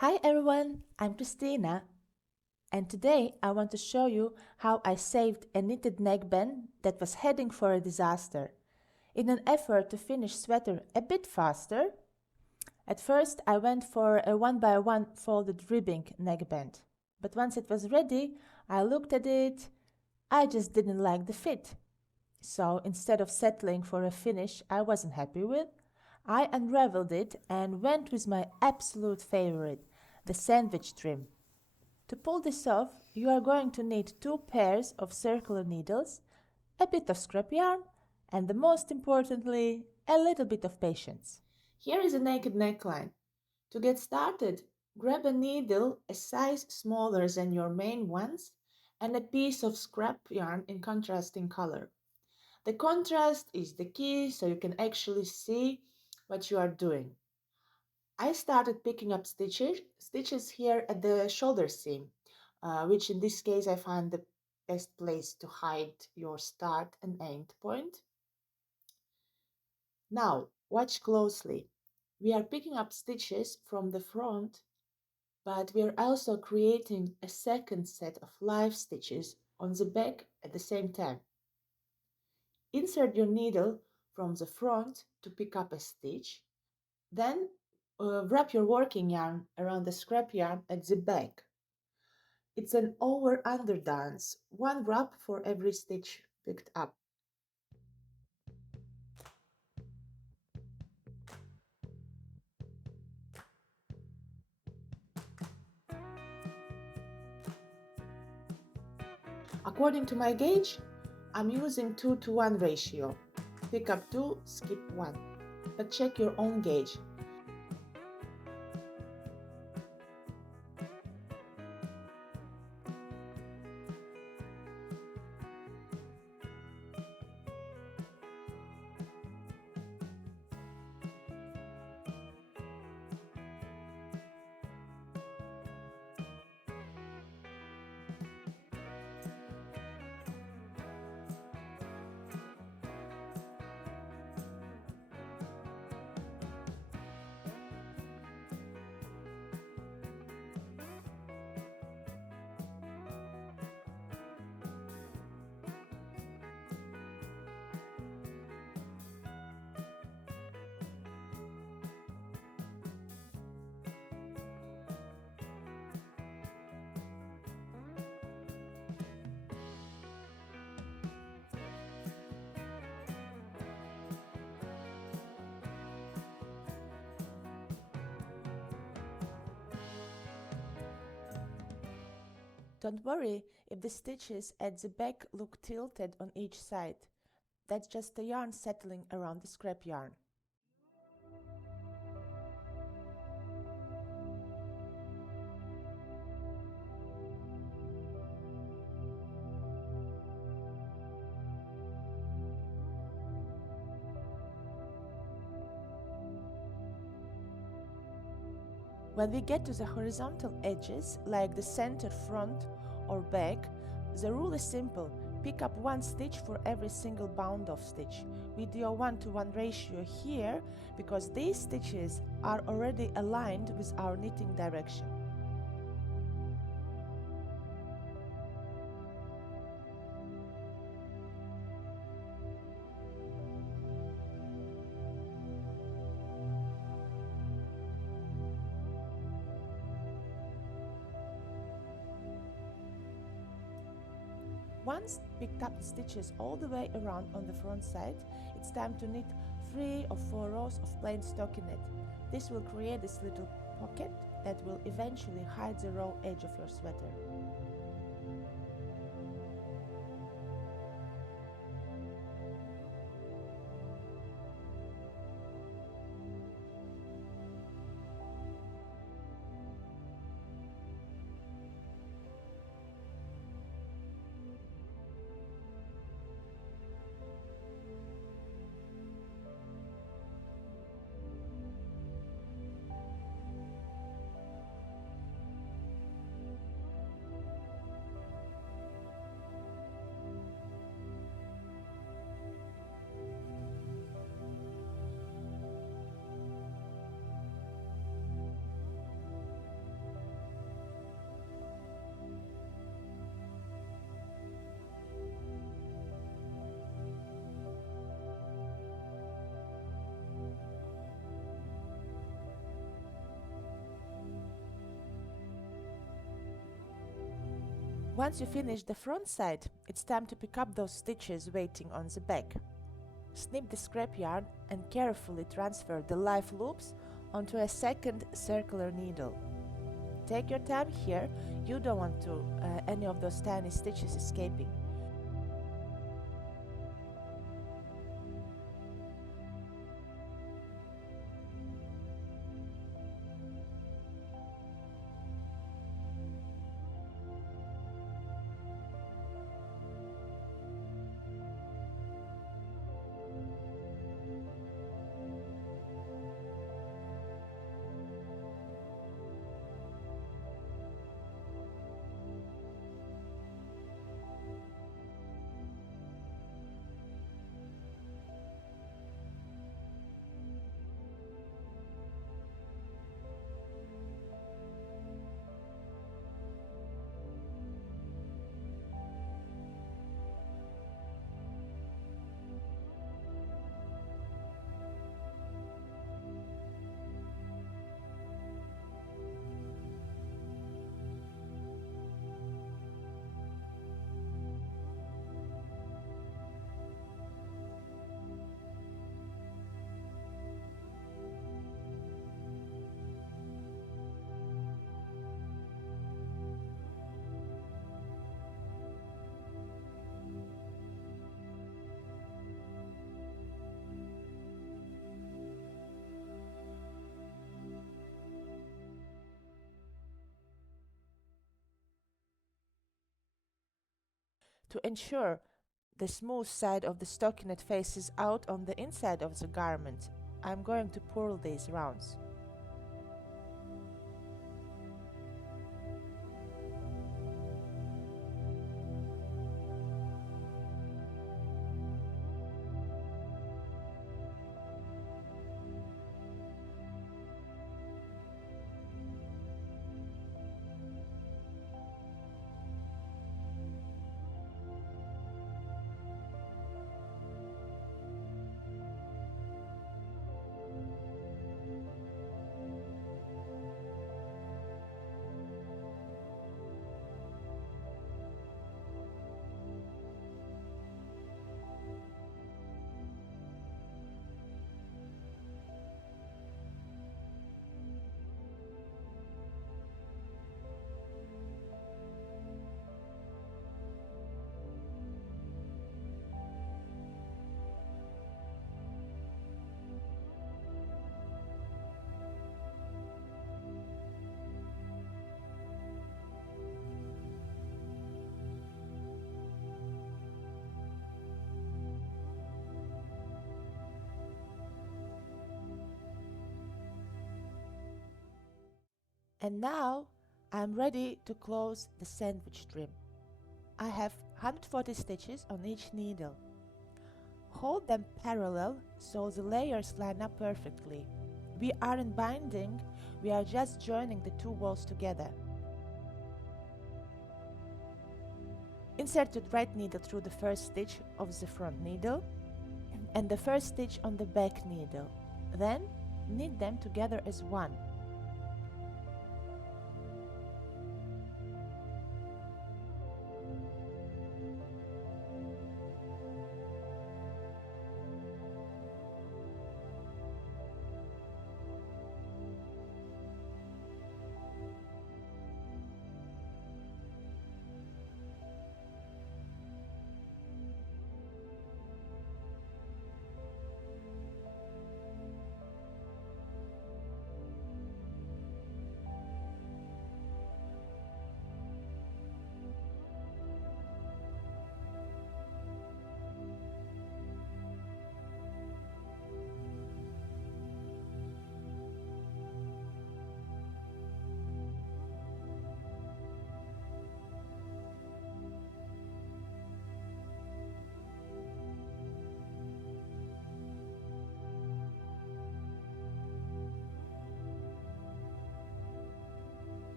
Hi everyone, I'm Christina, and today I want to show you how I saved a knitted neckband that was heading for a disaster. In an effort to finish sweater a bit faster, at first I went for a 1 by 1 folded ribbing neckband. But once it was ready, I looked at it, I just didn't like the fit. So instead of settling for a finish I wasn't happy with, I unraveled it and went with my absolute favorite, the sandwich trim. To pull this off, you are going to need 2 pairs of circular needles, a bit of scrap yarn, and most importantly, a little bit of patience. Here is a naked neckline. To get started, grab a needle a size smaller than your main ones and a piece of scrap yarn in contrasting color. The contrast is the key so you can actually see what you are doing. I started picking up stitches here at the shoulder seam, which in this case I find the best place to hide your start and end point. Now, watch closely. We are picking up stitches from the front, but we are also creating a second set of live stitches on the back at the same time. Insert your needle from the front to pick up a stitch, then wrap your working yarn around the scrap yarn at the back. It's an over-under dance, one wrap for every stitch picked up. According to my gauge, I'm using 2 to 1 ratio. Pick up 2, skip 1. But check your own gauge. Don't worry if the stitches at the back look tilted on each side. That's just the yarn settling around the scrap yarn. When we get to the horizontal edges, like the center front or back, the rule is simple. Pick up 1 stitch for every single bound off stitch. We do a 1 to 1 ratio here because these stitches are already aligned with our knitting direction. Once picked up the stitches all the way around on the front side, it's time to knit 3 or 4 rows of plain stockinette. This will create this little pocket that will eventually hide the raw edge of your sweater. Once you finish the front side, it's time to pick up those stitches waiting on the back. Snip the scrap yarn and carefully transfer the live loops onto a second circular needle. Take your time here, you don't want any of those tiny stitches escaping. To ensure the smooth side of the stockinette faces out on the inside of the garment, I'm going to purl these rounds. And now I'm ready to close the sandwich trim. I have 140 stitches on each needle. Hold them parallel so the layers line up perfectly. We aren't binding, we are just joining the two walls together. Insert the right needle through the first stitch of the front needle and the first stitch on the back needle. Then knit them together as one.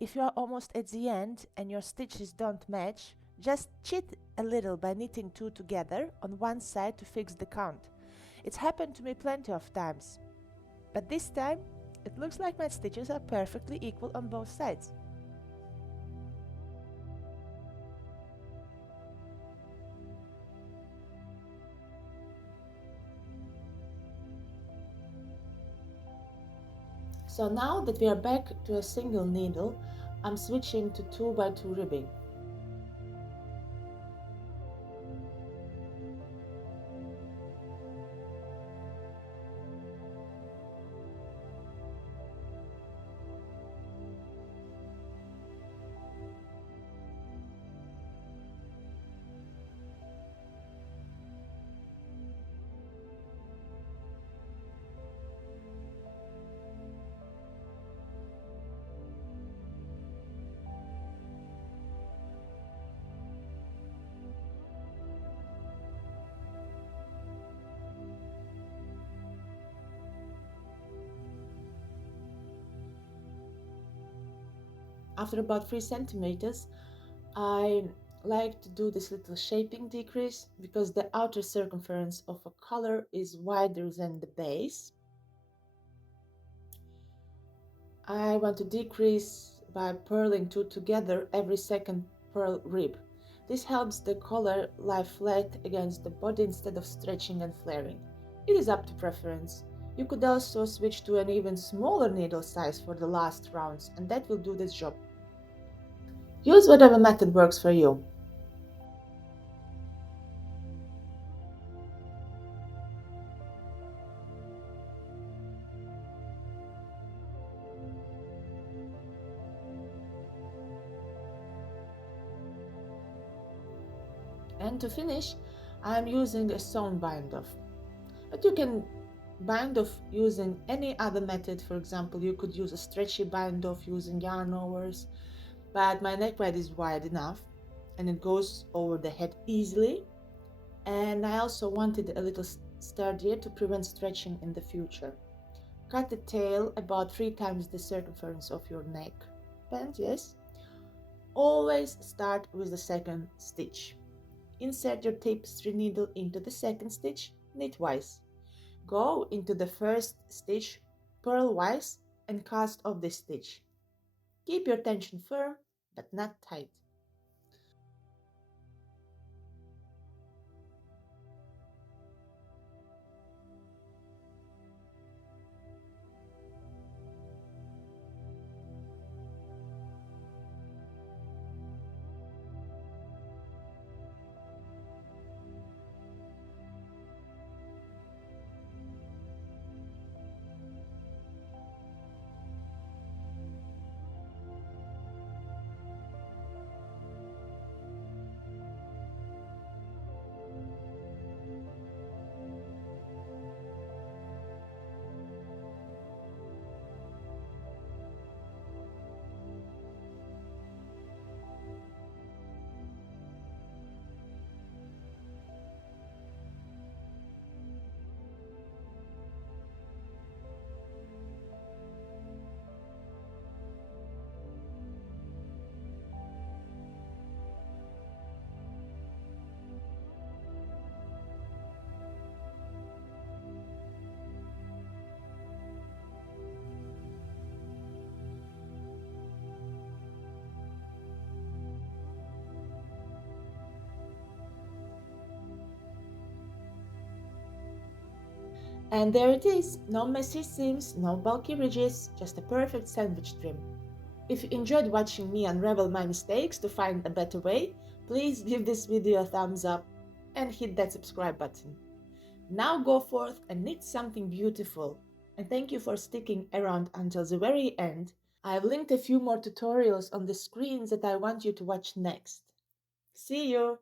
If you are almost at the end and your stitches don't match, just cheat a little by knitting two together on one side to fix the count. It's happened to me plenty of times. But this time, It looks like my stitches are perfectly equal on both sides. So now that we are back to a single needle, I'm switching to 2x2 ribbing. After about 3 centimeters, I like to do this little shaping decrease because the outer circumference of a color is wider than the base. I want to decrease by purling two together every second purl rib. This helps the collar lie flat against the body instead of stretching and flaring. It is up to preference. You could also switch to an even smaller needle size for the last rounds, and that will do this job. Use whatever method works for you. And to finish, I am using a sewn bind-off. But you can bind off using any other method. For example, you could use a stretchy bind-off using yarn overs, but my neckband is wide enough and it goes over the head easily. And I also wanted a little sturdier to prevent stretching in the future. Cut the tail about 3 times the circumference of your neck band, yes. Always start with the second stitch. Insert your tapestry needle into the second stitch knitwise. Go into the first stitch purlwise and cast off this stitch. Keep your tension firm but not tight. And there it is, no messy seams, no bulky ridges, just a perfect sandwich trim. If you enjoyed watching me unravel my mistakes to find a better way, please give this video a thumbs up and hit that subscribe button. Now go forth and knit something beautiful. And thank you for sticking around until the very end. I've linked a few more tutorials on the screens that I want you to watch next. See you!